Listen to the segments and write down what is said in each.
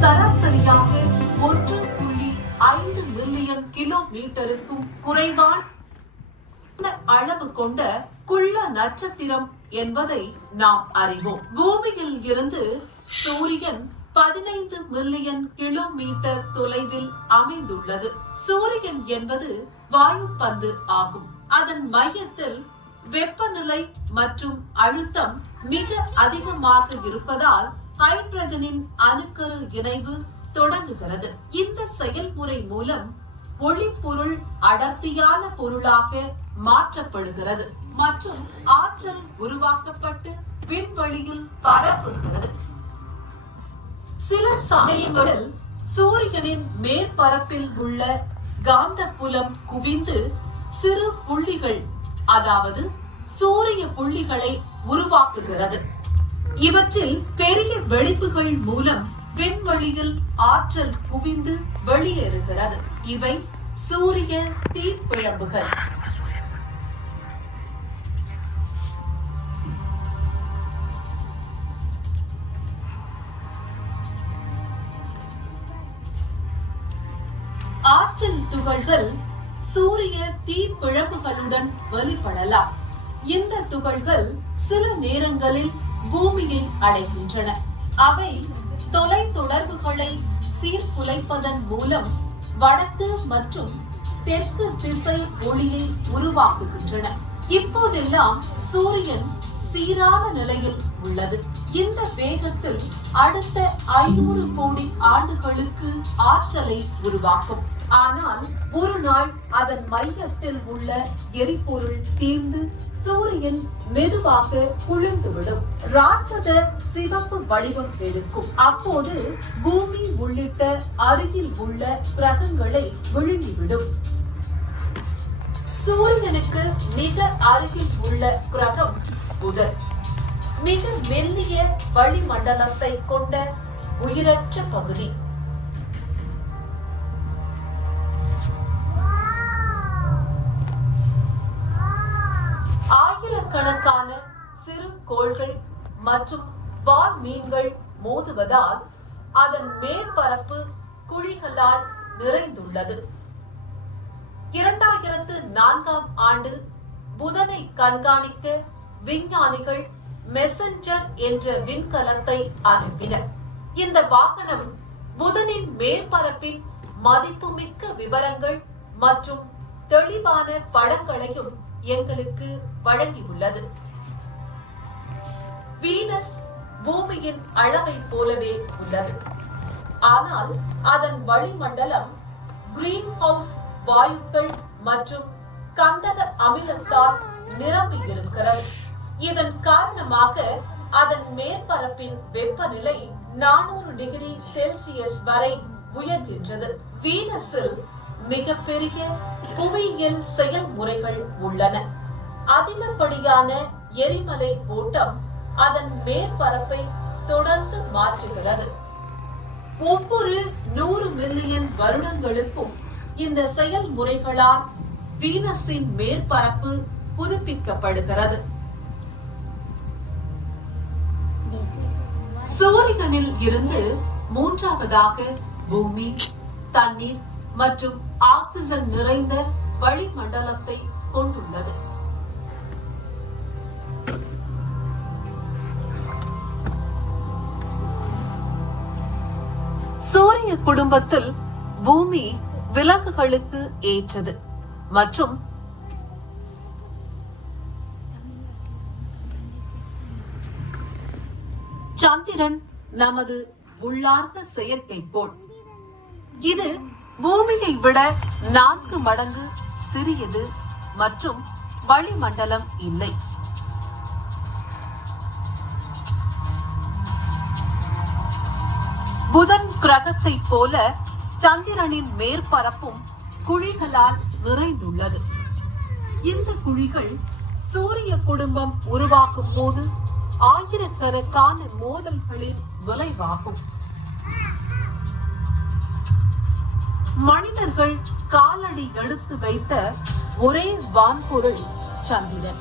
சராசரியாக 1.5 மில்லியன் கிலோமீட்டருக்கும் குறைவான அளவு கொண்ட குள்ள நட்சத்திரம் என்பதை நாம் அறிவோம். பூமியில் இருந்து சூரியன் 15 மில்லியன் கிலோமீட்டர் தொலைவில் அமைந்துள்ளது. சூரியன் என்பது வாயு பந்து ஆகும். அதன் மையத்தில் வெப்பநிலை மற்றும் அழுத்தம் மிக அதிகமாக இருப்பதால் ஹைட்ரஜனின் அணுக்கரு இணைவு தொடங்குகிறது. இந்த செயல்முறை மூலம் ஒளிப்பொருள் அடர்த்தியான பொருளாக மாற்றப்படுகிறது மற்றும் ஆற்றல் உருவாக்கப்பட்டு விண்வெளியில் பரவுகிறது. சில சமயங்களில் சூரியனின் மேற்பரப்பில் உள்ள காந்தப்புலம் குவிந்து சிறு புள்ளிகள், அதாவது சூரிய புள்ளிகளை உருவாக்குகிறது. இவற்றில் பெரிய வெடிப்புகள் மூலம் விண்வெளியில் ஆற்றல் குவிந்து வெளியேறுகிறது. இவை சூரிய தீப்பிழம்புகள். ஆற்றல் துகள்கள் சூரிய தீப்பிழம்புகளுடன் வெளிப்படலாம். இந்த துகள்கள் சில நேரங்களில் பூமியை அடைகின்றன. அவை தொலை தொடர்புகளை சீர்குலைப்பதன் மூலம் வடக்கு மற்றும் தெற்கு திசை ஒளியை உருவாக்குகின்றன. இப்போதெல்லாம் சூரியன் சீரான நிலையில் உள்ளது. இந்த வேகத்தில் அடுத்த 500 கோடி ஆண்டுகளுக்கு ஆற்றலை உருவாக்கும். ஆனால் ஒரு நாள் அதன் மையத்தில் உள்ள எரிபொருள் தீர்ந்து சூரியன் மெதுவாக குளிர்ந்துவிடும். ராட்சத சிவப்பு வடிவம் எடுக்கும். அப்போது பூமி உள்ளிட்ட அருகில் உள்ள கிரகங்களை விழுங்கிவிடும். சூரியனுக்கு மிக அருகில் உள்ள கிரகம் புதன். மிக மெல்லிய வளிமண்டலத்தை கொண்ட உயிரற்ற பகுதி. ஆயிரக்கணக்கான சிறு கோள்கள் மற்றும் வால் மீன்கள் மோதுவதால் அதன் மேற்பரப்பு குழிகளால் நிறைந்துள்ளது. 2004ஆம் ஆண்டு புதனை கண்காணிக்க விஞ்ஞானிகள் மெசஞ்சர் என்ற விண்கலத்தை அனுப்பினர். இந்த வாகனம் புதனின் மேற்பரப்பின் மதிப்புமிக்க விவரங்கள் மற்றும் தெளிவான படங்களையும் எங்களுக்கு வழங்கியுள்ளது. வீனஸ் பூமியின் அளவை போலவே உள்ளது. ஆனால் அதன் வளிமண்டலம் கிரீன் ஹவுஸ் வாயுக்கள் மற்றும் கந்தக அமிலத்தால் நிரம்பி இருக்கிறது. இதன் காரணமாக அதன் மேற்பரப்பின் வெப்பநிலை 400 டிகிரி செல்சியஸ் வரை உயர்கின்றது. வீனஸில் மிகப்பெரிய புவியியல் செயல்முறைகள் உள்ளன. அதிகப்படியான எரிமலை ஓட்டம் அதன் மேற்பரப்பை தொடர்ந்து மாற்றுகிறது. ஒவ்வொரு 100 மில்லியன் வருடங்களுக்கும் இந்த செயல்முறைகளால் வீனஸின் மேற்பரப்பு புதுப்பிக்கப்படுகிறது. சூரியனில் இருந்து மூன்றாவதாக பூமி தண்ணீர் மற்றும் ஆக்சிஜன் நிறைந்த வளிமண்டலத்தை கொண்டுள்ளது. சூரிய குடும்பத்தில் பூமி விலங்குகளுக்கு ஏற்றது மற்றும் சந்திரன் நமது உள்ளார்ந்த செயற்கைக்கோள். இது பூமியை விட 4 மடங்கு சிறியது மற்றும் வளிமண்டலம் இல்லை. புதன் கிரகத்தை போல சந்திரனின் மேற்பரப்பும் குழிகளால் நிறைந்துள்ளது. இந்த குழிகள் சூரிய குடும்பம் உருவாக்கும் போது ஆயிரக்கணக்கான மோதல்களின் விளைவாகும். மனிதர்கள் காலடி எடுத்து வைத்த ஒரே வான்பொருள் சந்திரன்.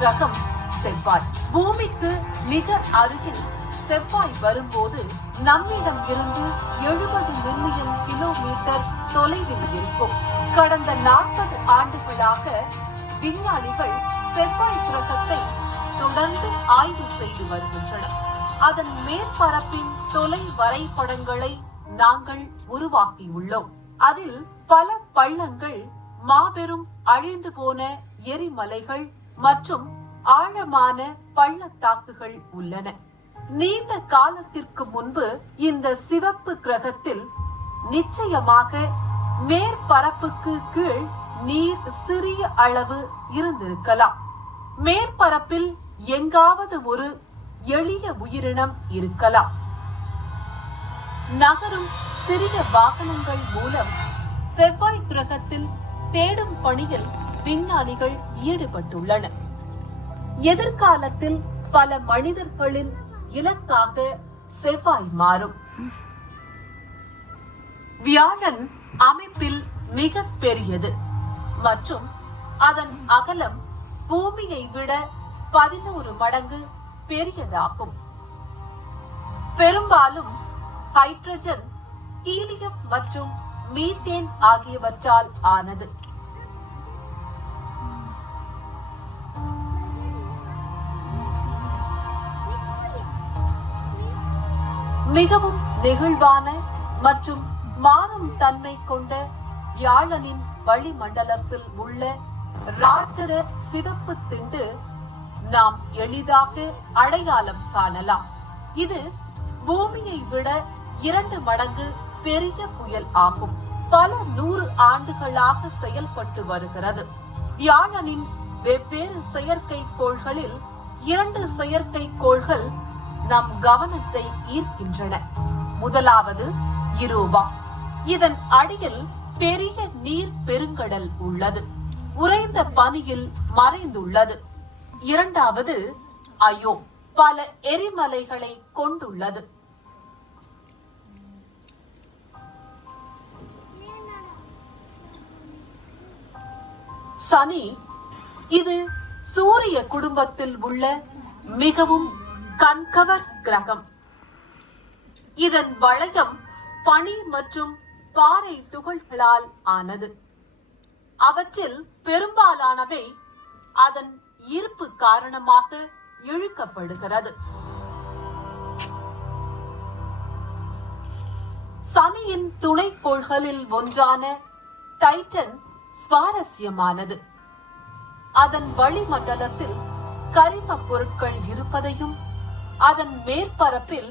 கிரகம் செவ்வாய். பூமிக்கு மிக அருகில் செவ்வாய் வரும்போது நம்மிடம் இருந்து 70 மில்லியன் கிலோமீட்டர் தொலைவில் இருக்கும். கடந்த 40 ஆண்டுகளாக விஞ்ஞானிகள் செவ்வாய் கிரகத்தை தொடர்ந்து ஆய்வு செய்து வருகின்றனர். அதன் மேற்பரப்பின் தொலை வரைபடங்களை நாங்கள் உருவாக்கியுள்ளோம். அதில் பல பள்ளங்கள், மாபெரும் அழிந்து போன எரிமலைகள் மற்றும் ஆழமான பள்ளத்தாக்குகள் உள்ளன. நீண்ட காலத்திற்கு முன்பு இந்த சிவப்பு கிரகத்தில் நிச்சயமாக மேற்பரப்புக்கு கீழ் நீர் சிறிய அளவு இருந்திருக்கலாம். மேற்பரப்பில் எங்காவது ஒரு எளிய உயிரினம் இருக்கலாம். நகரும் சிறிய வாகனங்கள் மூலம் செவ்வாய் கிரகத்தில் தேடும் பணியில் விஞ்ஞானிகள் ஈடுபட்டுள்ளனர். எதிர்காலத்தில் பல மனிதர்களின் இலக்காக செவ்வாய் மாறும். வியாழன் அமைப்பில் மிக பெரியது மற்றும் அதன் அகலம் பூமியை விட 11 மடங்கு பெரியதாகும். பெரும்பாலும் ஹைட்ரஜன், ஹீலியம் மற்றும் மீத்தேன் ஆகியவற்றால் ஆனது. மிகவும் நெகிழ்வான மற்றும் மாறும் தன்மை கொண்ட வியாழனின் வளிமண்டலத்தில் உள்ள ராட்சத சிவப்பு திண்டு நாம் எளிதாக அடையாளம் காணலாம். இது பூமியை விட 2 மடங்கு பெரிய புயல் ஆகும். பல 100 ஆண்டுகளாக செயல்பட்டு வருகிறது. வியாழனின் வெவ்வேறு செயற்கைக்கோள்களில் 2 செயற்கைக்கோள்கள் நம் கவனத்தை ஈர்க்கின்றன. முதலாவது யூரோபா. இதன் அடியில் பெரிய நீர் பெருங்கடல் உள்ளது. உறைந்த பனியில் மறைந்துள்ளது. இரண்டாவது அயோ, பல எரிமலைகளை கொண்டுள்ளது. சனி. இது சூரிய குடும்பத்தில் உள்ள மிகவும் கண்கவர் கிரகம். இதன் வளையம் பனி மற்றும் பாறை துகள்களால் ஆனது. அவற்றில் பெரும்பாலானவை அதன் ஈர்ப்பு காரணமாக இழுக்கப்படுகிறது. சனியின் துணைக்கோள்களில் ஒன்றான டைட்டன் சுவாரஸ்யமானது. அதன் வளிமண்டலத்தில் கரிம பொருட்கள் இருப்பதையும் அதன் மேற்பரப்பில்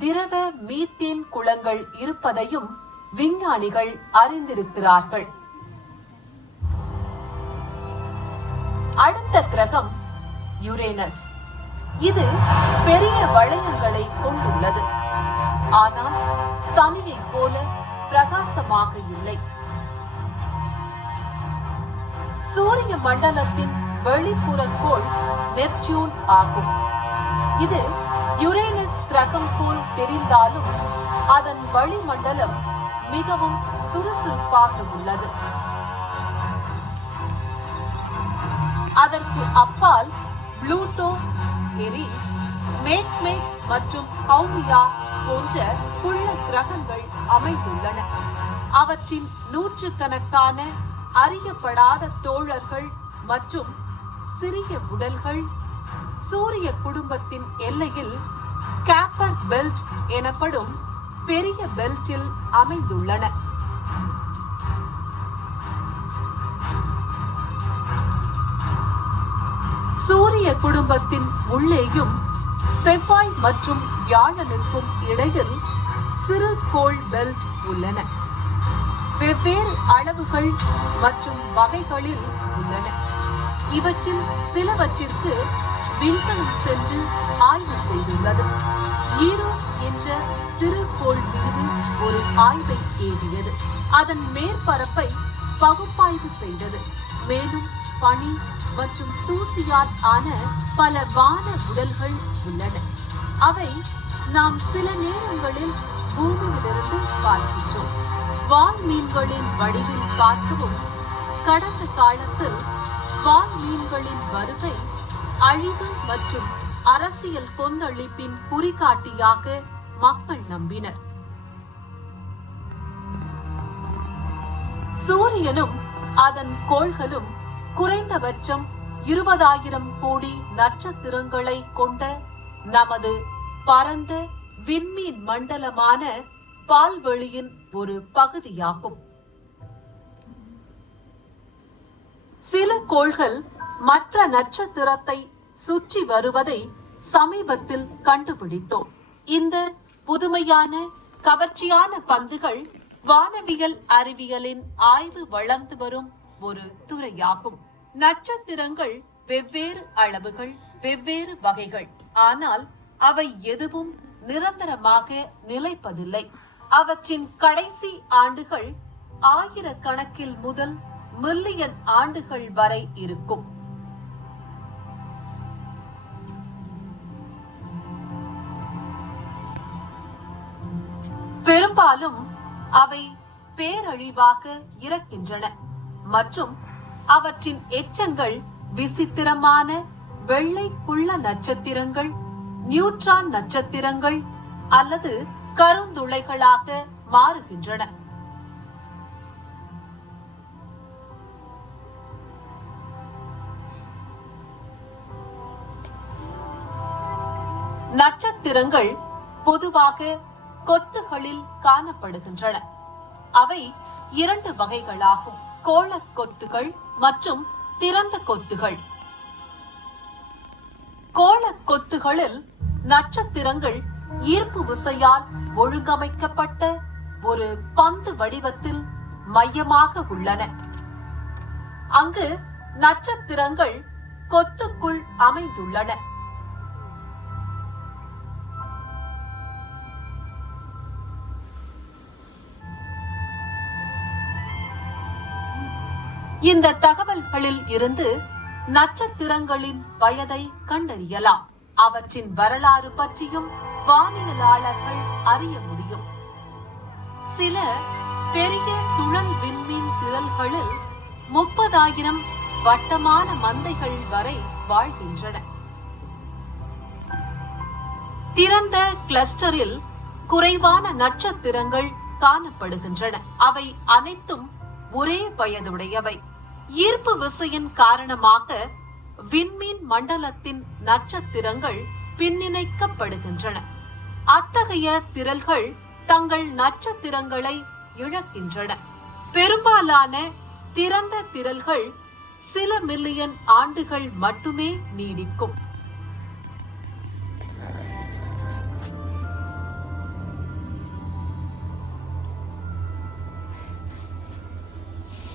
திரவ மீத்தேன் குளங்கள் இருப்பதையும் விஞ்ஞானிகள் அறிந்திருக்கிறார்கள். அடுத்த கிரகம் யுரேனஸ். இது பெரிய வளையங்களை கொண்டுள்ளது. ஆனால் சனியை போல பிரகாசமாக இல்லை. சூரிய மண்டலத்தின் வெளிப்புற கோள் நெப்டியூன் ஆகும். இது யுரேனஸ் கிரகம் போல் தெரிந்தாலும் அதன் வளிமண்டலம் மிகவும் சுறுசுறுப்பாக உள்ளது. அதற்கு அப்பால் புளூட்டோ, எரிஸ், மேக்மே மற்றும் ஹவுமியா போன்ற குள்ள கிரகங்கள் அமைந்துள்ளன. அவற்றின் நூற்றுக்கணக்கான அறியப்படாத தோழர்கள் மற்றும் சிறிய உடல்கள் சூரிய குடும்பத்தின் எல்லையில் கேப்பர் பெல்ட் எனப்படும் பெரிய பெல்ட்டில் அமைந்துள்ளன. சூரிய குடும்பத்தின் உள்ளேயும் செவ்வாய் மற்றும் வியாழனுக்கும் இடையில் சிறு கோள் பெல்ட் உள்ளன. வெவ்வேறு அளவுகள் மற்றும் வகைகளில் உள்ளன. இவற்றில் சிலவற்றிற்கு விண்கலம் சென்று ஆய்வு செய்துள்ளது. ஈரோஸ் என்ற சிறு கோள் மீது ஒரு ஆய்வை ஏவியது. அதன் மேற்பரப்பை பகுப்பாய்வு செய்தது. மேலும் பனி மற்றும் தூசியால் ஆன பல வான உடல்கள் உள்ளன. அவை நாம் சில நேரங்களில் பூமியிலிருந்து பார்க்கின்றோம். வான் மீன்களின் வடிவில் பார்க்கவும் கடந்த காலத்தில் வான் மீன்களின் வருகை அழிவு மற்றும் அரசியல் கொந்தளிப்பின் குறிகாட்டியாக மக்கள் நம்பினர். சூரியனும் அதன் கோள்களும் குறைந்தபட்சம் 20,000 கோடி நட்சத்திரங்களை கொண்ட நமது பரந்த விண்மீன் மண்டலமான பால்வெளியின் ஒரு பகுதியாகும். சில கோள்கள் மற்ற நட்சத்திரத்தை சுற்றி வருவதை சமீபத்தில் கண்டுபிடித்தோம். இந்த புதுமையான கவர்ச்சியான பந்துகள் வானவியல் அறிவியலின் ஆய்வு வளர்ந்து வரும் ஒரு துறையாகும். நட்சத்திரங்கள் வெவ்வேறு அளவுகள், வெவ்வேறு வகைகள். ஆனால் அவை எதுவும் நிரந்தரமாக நிலைப்பதில்லை. அவற்றின் கடைசி ஆண்டுகள் ஆயிரக்கணக்கில் முதல் மில்லியன் ஆண்டுகள் வரை இருக்கும். பெரும்பாலும் அவை பேரழிவாக இறக்கின்றன மற்றும் அவற்றின் எச்சங்கள் விசித்திரமான வெள்ளை குள்ள நட்சத்திரங்கள், நியூட்ரான் நட்சத்திரங்கள் அல்லது கருந்துளைகளாக மாறுகின்றன. நட்சத்திரங்கள் பொதுவாக கொத்துகளில் காணப்படுகின்றன. அவை 2 வகைகளாகும்: கோளக் கொத்துகள் மற்றும் திறந்த கொத்துகள். கோளக் கொத்துகளில் நட்சத்திரங்கள் ஈர்ப்பு விசையால் ஒழுங்கமைக்கப்பட்ட ஒரு பந்து வடிவத்தில் மையமாக உள்ளன. அங்கு நட்சத்திரங்கள் கொத்துக்குள் அமைந்துள்ளன. இந்த தகவல்களில் இருந்து நட்சத்திரங்களின் வயதை கண்டறியலாம். அவற்றின் வரலாறு பற்றியும் வானியலாளர்கள் அறிய முடியும். சில பெரிய சுழல் விண்மீன் திரள்களில் 30,000 வட்டமான மந்தைகள் வரை வாழ்கின்றன. திறந்த கிளஸ்டரில் குறைவான நட்சத்திரங்கள் காணப்படுகின்றன. அவை அனைத்தும் ஒரே வயதுடையவை. ஈர்ப்பு விசையின் காரணமாக விண்மீன் மண்டலத்தின் நட்சத்திரங்கள் பின்னிணைக்கப்படுகின்றன. அத்தகைய திரள்கள் தங்கள் நட்சத்திரங்களை இழக்கின்றன. பெரும்பாலான திறந்த திரள்கள் சில மில்லியன் ஆண்டுகள் மட்டுமே நீடிக்கும்.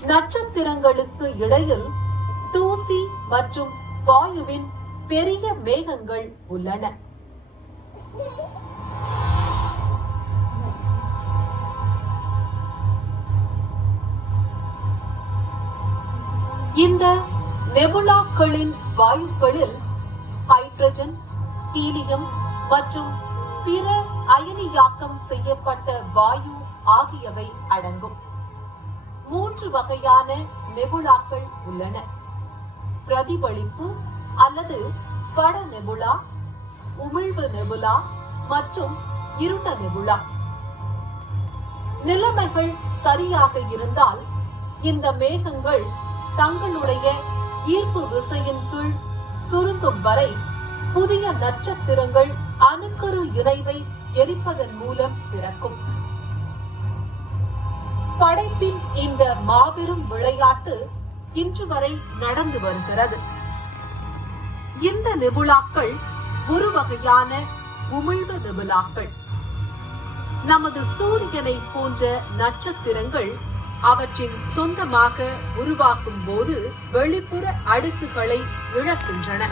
நட்சத்திரங்களுக்கு இடையில் தூசி மற்றும் வாயுவின் பெரிய மேகங்கள் உள்ளன. இந்த நெபுலாக்களின் வாயுக்களில் ஹைட்ரஜன், ஹீலியம் மற்றும் பிற அயனியாக்கம் செய்யப்பட்ட வாயு ஆகியவை அடங்கும். 3 வகையான நெபுலாக்கள் உள்ளன: பிரதிபலிப்பு அல்லது பட நெபுலா, உமிழ்வு நெபுலா மற்றும் இருண்ட நெபுலா. நிலைமைகள் சரியாக இருந்தால் இந்த மேகங்கள் தங்களுடைய ஈர்ப்பு விசையின் கீழ் சுருங்கும் வரை புதிய நட்சத்திரங்கள் அணுக்கரு இணைவை எரிப்பதன் மூலம் பிறக்கும். படைப்பின் இந்த மாபெரும் விளையாட்டு இன்று வரை நடந்து வருகிறது. இந்த நெபுலாக்கள் ஒரு வகையான உமிழ்வு நெபுலாக்கள். நமது சூரியனை போன்ற நட்சத்திரங்கள் அவற்றின் சொந்தமாக உருவாக்கும் போது வெளிப்புற அடுக்குகளை இழக்கின்றன.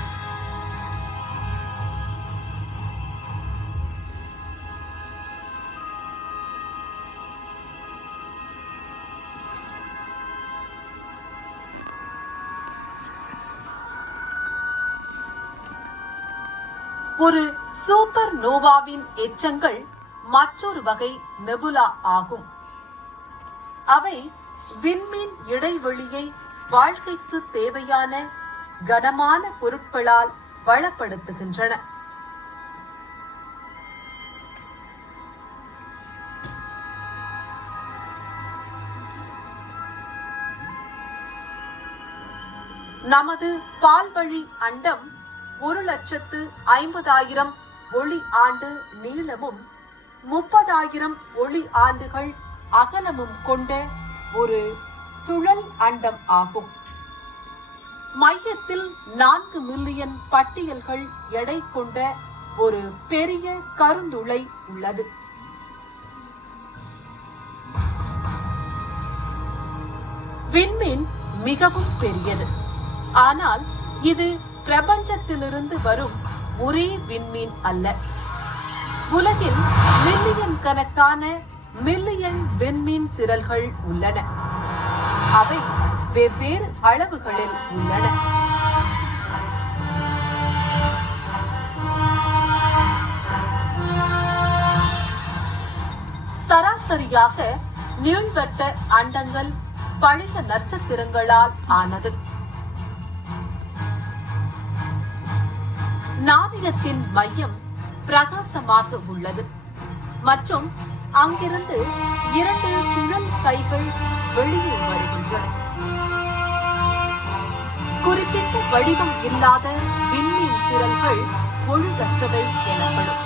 ஒரு சூப்பர் நோவாவின் எச்சங்கள் மற்றொரு வகை நெபுலா ஆகும். அவை விண்மீன் இடைவெளியை வாழ்க்கைக்கு தேவையான கனமான பொருட்களால் வளப்படுத்துகின்றன. நமது பால்வழி அண்டம் 1,50,000 ஒளி ஆண்டு நீளமும் 30,000 ஒளி ஆண்டுகள் அகலமும் கொண்ட ஒரு சுழல் அண்டம் ஆகும். மையத்தில் 4 மில்லியன் பட்டியல்கள் எடை கொண்ட ஒரு பெரிய கருந்துளை உள்ளது. விண்மீன் மிகவும் பெரியது. ஆனால் இது பிரபஞ்சத்திலிருந்து வரும் ஒரே விண்மீன் அல்ல. உலகில் மில்லியன் கணக்கான மில்லியன் விண்மீன் திரள்கள் உள்ளன. அவை வெவ்வேறு அளவுகளில் உள்ளன. சராசரியாக நீள்வட்ட அண்டங்கள் பழைய நட்சத்திரங்களால் ஆனது. நாணயத்தின் மையம் பிரகாசமாக உள்ளது மற்றும் அங்கிருந்து 2 சுழல் கைகள் வெளியே வருகின்றன. குறிப்பிட்ட வடிவம் இல்லாத விண்மீன் திரள்கள் ஒழுங்கற்றவை எனப்படும்.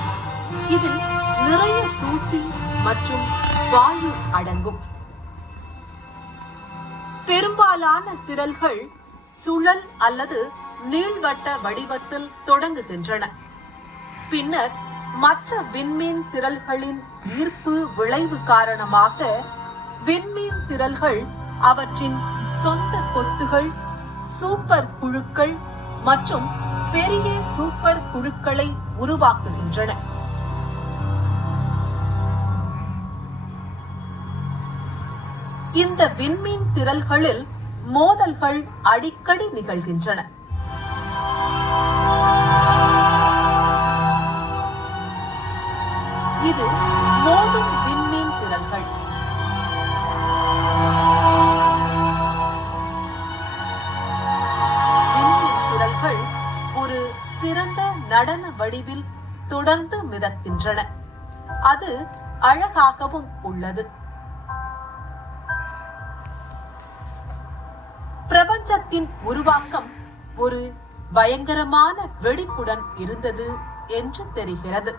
இதில் நிறைய தூசி மற்றும் வாயு அடங்கும். பெரும்பாலான திரள்கள் சுழல் அல்லது நீள்வட்ட வடிவத்தில் தொடங்குகின்றன. பின்னர் மற்ற விண்மீன் திரள்களின் ஈர்ப்பு விளைவு காரணமாக விண்மீன் திரள்கள் அவற்றின் சொந்த கொத்துகள், சூப்பர் குழுக்கள் மற்றும் பெரிய சூப்பர் குழுக்களை உருவாக்குகின்றன. இந்த விண்மீன் திரள்களில் மோதல்கள் அடிக்கடி நிகழ்கின்றன. இது மோதும் விண்மீன் திரள்கள். விண்மீன் திரள்கள் ஒரு சிறந்த நடன வடிவில் தொடர்ந்து மிதக்கின்றன. அது அழகாகவும் உள்ளது. பிரபஞ்சத்தின் உருவாக்கம் ஒரு பயங்கரமான வெடிப்புடன் இருந்தது என்று தெரிகிறது.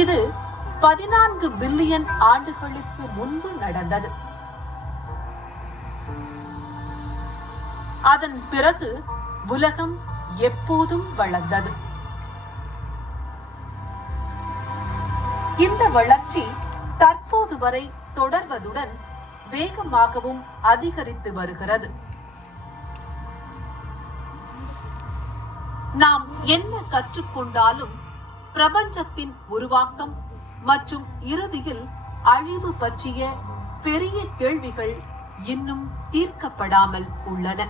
இது 14 பில்லியன் ஆண்டுகளுக்கு முன்பு நடந்தது. அதன் பிறகு உலகம் எப்போதும் வளர்ந்தது. இந்த வளர்ச்சி தற்போது வரை தொடர்வதுடன் வேகமாகவும் அதிகரித்து வருகிறது. நாம் என்ன கற்றுக்கொண்டாலும் பிரபஞ்சத்தின் உருவாக்கம் மற்றும் இறுதியில் அழிவு பற்றிய பெரிய கேள்விகள் இன்னும் தீர்க்கப்படாமல் உள்ளன.